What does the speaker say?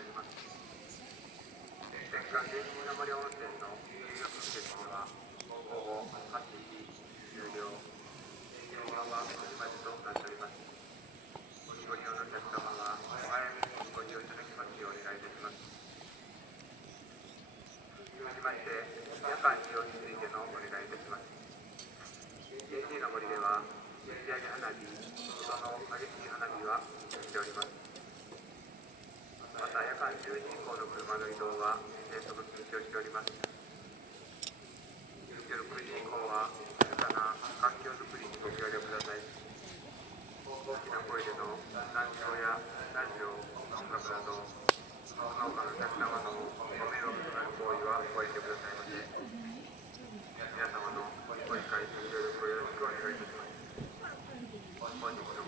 ります。年間源氏名森温泉の入浴施設では午後8時終了。営業は9時までとなっております。ご利用のお客様はお早めにご利用いただきますようお願いいたします。続きまして、夜間使用についてのお願いいたします。源氏の森では打ち上げ花火、音の激しい花火は禁止しております。また夜間10時以降の車の移動は原則禁止をしております。夜9時以降は静かな環境づくりにご協力ください。大きな声での談笑やラジオ、音楽などその他のお客様のご迷惑となる行為はご遠慮くださいませ。皆様のご理解とご協力をよろしくお願いいたします。本日